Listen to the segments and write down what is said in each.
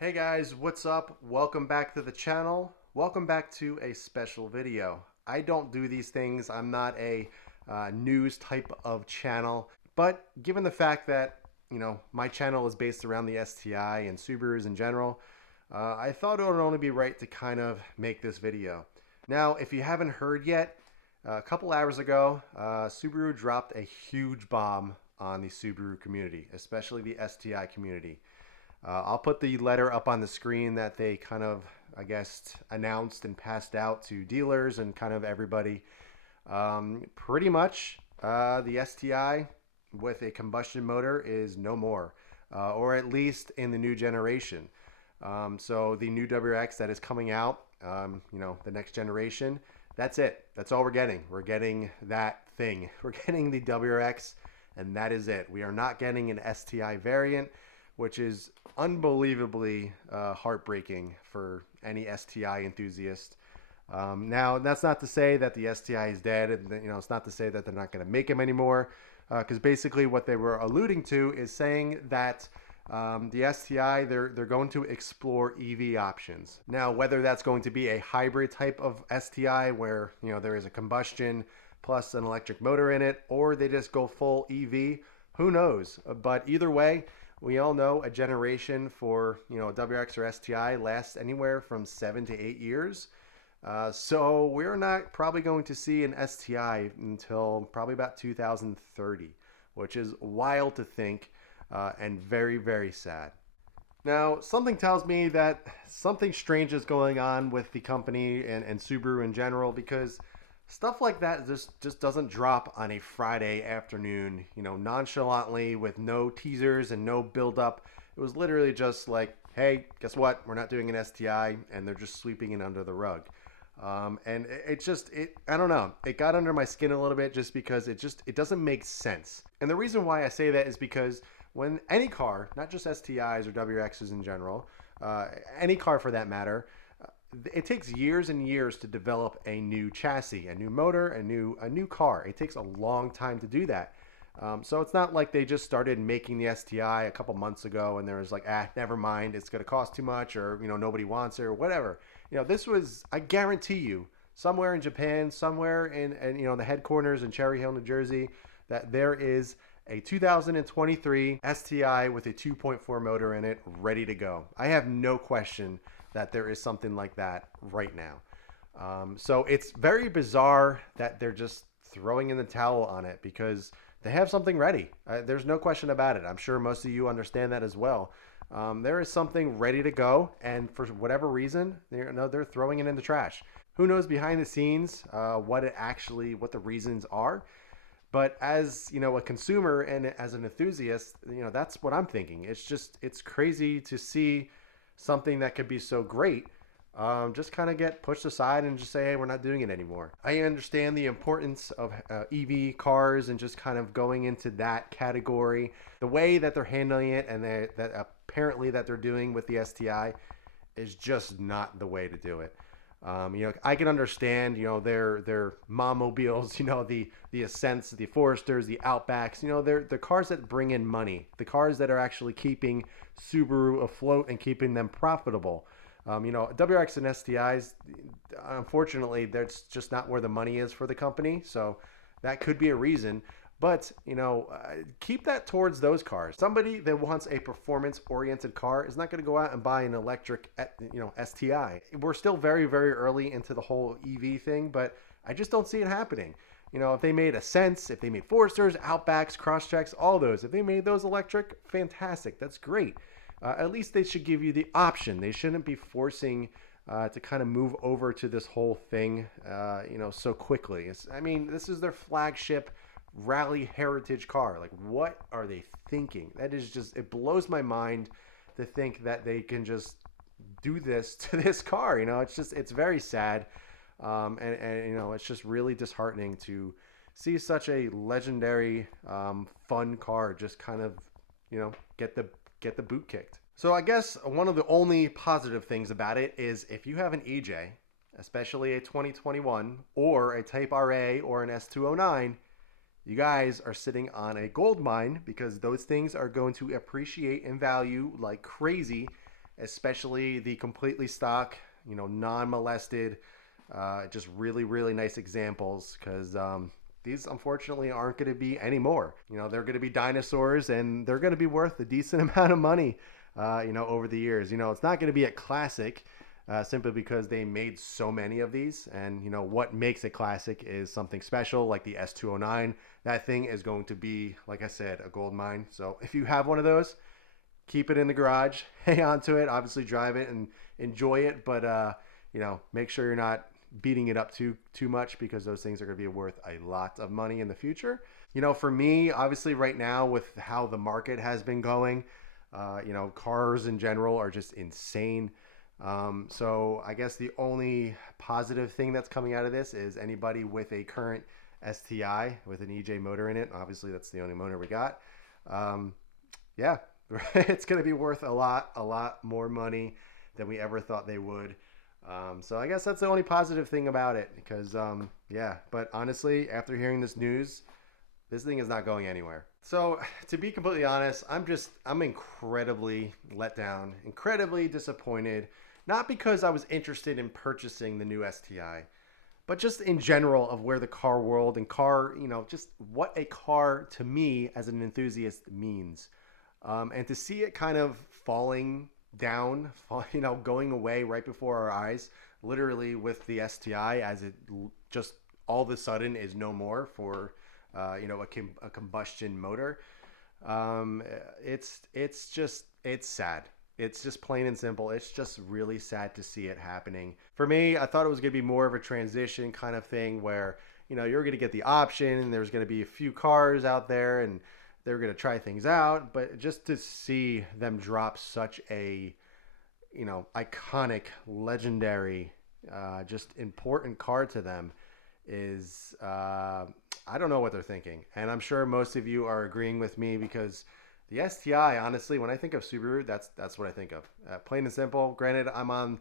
Hey guys, what's up? Welcome back to the channel. Welcome back to a special video. I don't do these things. I'm not a news type of channel, but given the fact that, my channel is based around the STI and Subarus in general, I thought it would only be right to kind of make this video. Now, if you haven't heard yet, a couple hours ago, Subaru dropped a huge bomb on the Subaru community, especially the STI community. I'll put the letter up on the screen that they kind of, I guess, announced and passed out to dealers and kind of everybody. Pretty much, the STI with a combustion motor is no more, or at least in the new generation. So the new WRX that is coming out, the next generation, that's it. That's all we're getting. We're getting that thing. We're getting the WRX, and that is it. We are not getting an STI variant, which is unbelievably heartbreaking for any STI enthusiast. Now, that's not to say that the STI is dead, and it's not to say that they're not going to make them anymore, because basically what they were alluding to is saying that the STI, they're going to explore EV options. Now, whether that's going to be a hybrid type of STI where there is a combustion plus an electric motor in it, or they just go full EV, who knows? But either way, we all know a generation for WRX or STI lasts anywhere from 7 to 8 years. So we're not probably going to see an STI until probably about 2030, which is wild to think and very, very sad. Now, something tells me that something strange is going on with the company and Subaru in general, because stuff like that just doesn't drop on a Friday afternoon, nonchalantly with no teasers and no build up. It was literally just like, hey, guess what? We're not doing an STI, and they're just sweeping it under the rug. And I don't know. It got under my skin a little bit just because it doesn't make sense. And the reason why I say that is because when any car, not just STIs or WRXs in general, any car for that matter, it takes years and years to develop a new chassis, a new motor, a new car. It takes a long time to do that. So it's not like they just started making the STI a couple months ago and there was like, never mind, it's going to cost too much, or nobody wants it or whatever. This was, I guarantee you, somewhere in Japan, somewhere in the headquarters in Cherry Hill, New Jersey, that there is a 2023 STI with a 2.4 motor in it, ready to go. I have no question that there is something like that right now. So it's very bizarre that they're just throwing in the towel on it because they have something ready. There's no question about it. I'm sure most of you understand that as well. There is something ready to go, and for whatever reason, they're throwing it in the trash. Who knows behind the scenes what the reasons are? But as a consumer and as an enthusiast, that's what I'm thinking. It's crazy to see something that could be so great just kind of get pushed aside and just say, hey, we're not doing it anymore. I understand the importance of EV cars and just kind of going into that category. The way that they're handling it and that apparently that they're doing with the STI is just not the way to do it. I can understand, their mom mobiles, the Ascents, the Foresters, the Outbacks, they're the cars that bring in money, the cars that are actually keeping Subaru afloat and keeping them profitable. WRX and STIs, unfortunately, that's just not where the money is for the company. So that could be a reason. But, keep that towards those cars. Somebody that wants a performance-oriented car is not going to go out and buy an electric, STI. We're still very, very early into the whole EV thing, but I just don't see it happening. If they made Ascents, if they made Foresters, Outbacks, Crosstreks, all those, if they made those electric, fantastic. That's great. At least they should give you the option. They shouldn't be forcing to kind of move over to this whole thing, so quickly. This is their flagship rally heritage car. Like, what are they thinking? That is just, it blows my mind to think that they can just do this to this car. It's very sad. And it's just really disheartening to see such a legendary, fun car just kind of, get the boot kicked. So I guess one of the only positive things about it is if you have an EJ, especially a 2021 or a Type RA or an S209, you guys are sitting on a gold mine, because those things are going to appreciate in value like crazy especially the completely stock, non-molested, just really, really nice examples, because these unfortunately aren't going to be anymore. They're going to be dinosaurs, and they're going to be worth a decent amount of money, over the years. It's not going to be a classic, simply because they made so many of these. And what makes a classic is something special, like the S209. That thing is going to be, like I said, a gold mine. So if you have one of those, keep it in the garage, hang on to it, obviously drive it and enjoy it, but make sure you're not beating it up too much, because those things are going to be worth a lot of money in the future. For me, obviously right now, with how the market has been going, cars in general are just insane. So I guess the only positive thing that's coming out of this is anybody with a current STI with an EJ motor in it. Obviously that's the only motor we got. Yeah, it's going to be worth a lot more money than we ever thought they would. So I guess that's the only positive thing about it, because yeah, but honestly, after hearing this news, this thing is not going anywhere. So to be completely honest, I'm incredibly let down, incredibly disappointed, not because I was interested in purchasing the new STI, but just in general of where the car world and car, just what a car to me as an enthusiast means. And to see it kind of falling down, going away right before our eyes, literally, with the STI, as it just all of a sudden is no more for, a combustion motor. It's sad. It's just plain and simple. It's just really sad to see it happening. For me, I thought it was going to be more of a transition kind of thing where, you're going to get the option, and there's going to be a few cars out there, and they're going to try things out. But just to see them drop such a, iconic, legendary, just important car to them is, I don't know what they're thinking. And I'm sure most of you are agreeing with me, because the STI, honestly, when I think of Subaru, that's what I think of. Plain and simple. Granted, I'm on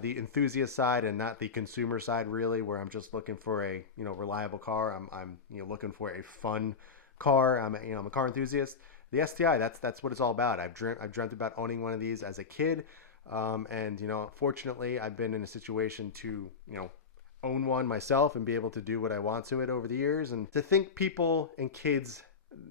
the enthusiast side and not the consumer side, really, where I'm just looking for a reliable car. I'm looking for a fun car. I'm a car enthusiast. The STI, that's what it's all about. I've dreamt about owning one of these as a kid, and fortunately, I've been in a situation to own one myself and be able to do what I want to it over the years. And to think people and kids,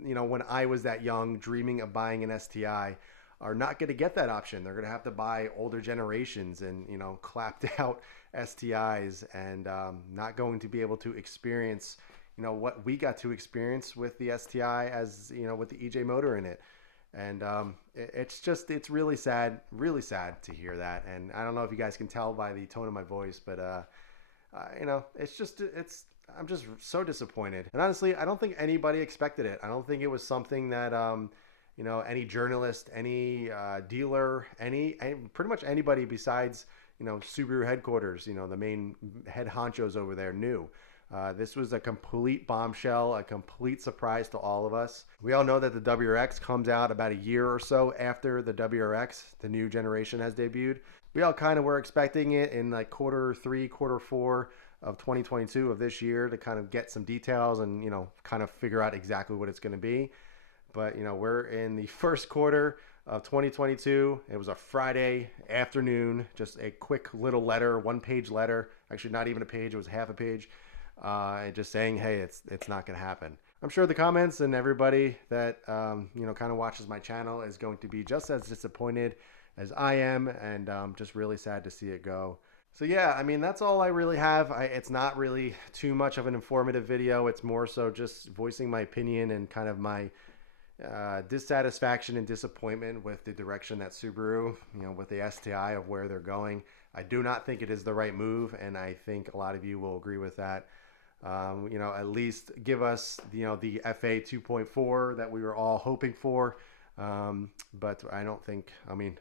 when I was that young, dreaming of buying an STI, are not going to get that option. They're going to have to buy older generations and clapped out STIs, and not going to be able to experience what we got to experience with the STI, as with the EJ motor in it. And it's really sad to hear that. And I don't know if you guys can tell by the tone of my voice, but I'm just so disappointed. And honestly, I don't think anybody expected it. I don't think it was something that any journalist, any dealer, any pretty much anybody besides Subaru headquarters, the main head honchos over there, knew. This was a complete bombshell, a complete surprise to all of us. We all know that the WRX comes out about a year or so after the WRX, the new generation, has debuted. We all kind of were expecting it in like Q3, Q4 of 2022 of this year to kind of get some details and, kind of figure out exactly what it's going to be. But, we're in the first quarter of 2022. It was a Friday afternoon, just a quick little letter, one-page letter. Actually, not even a page, it was half a page. Just saying, hey, it's not going to happen. I'm sure the comments and everybody that kind of watches my channel is going to be just as disappointed as I am, and just really sad to see it go. So yeah, I mean, that's all I really have. It's not really too much of an informative video. It's more so just voicing my opinion and kind of my dissatisfaction and disappointment with the direction that Subaru, with the STI, of where they're going. I do not think it is the right move, and I think a lot of you will agree with that. At least give us, the FA 2.4 that we were all hoping for. But I don't think,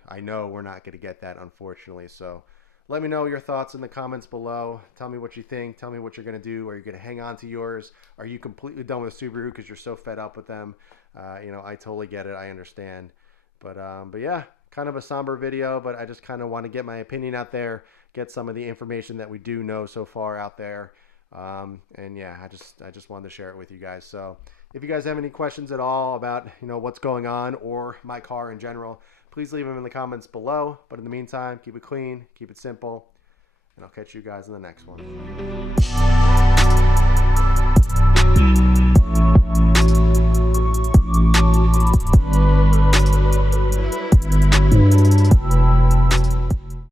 I know we're not going to get that, unfortunately. So let me know your thoughts in the comments below. Tell me what you think. Tell me what you're going to do. Are you going to hang on to yours? Are you completely done with Subaru because you're so fed up with them? I totally get it. I understand. But yeah, kind of a somber video, but I just kind of want to get my opinion out there, get some of the information that we do know so far out there. And yeah, I just wanted to share it with you guys. So if you guys have any questions at all about, what's going on or my car in general, please leave them in the comments below. But in the meantime, keep it clean, keep it simple, and I'll catch you guys in the next one.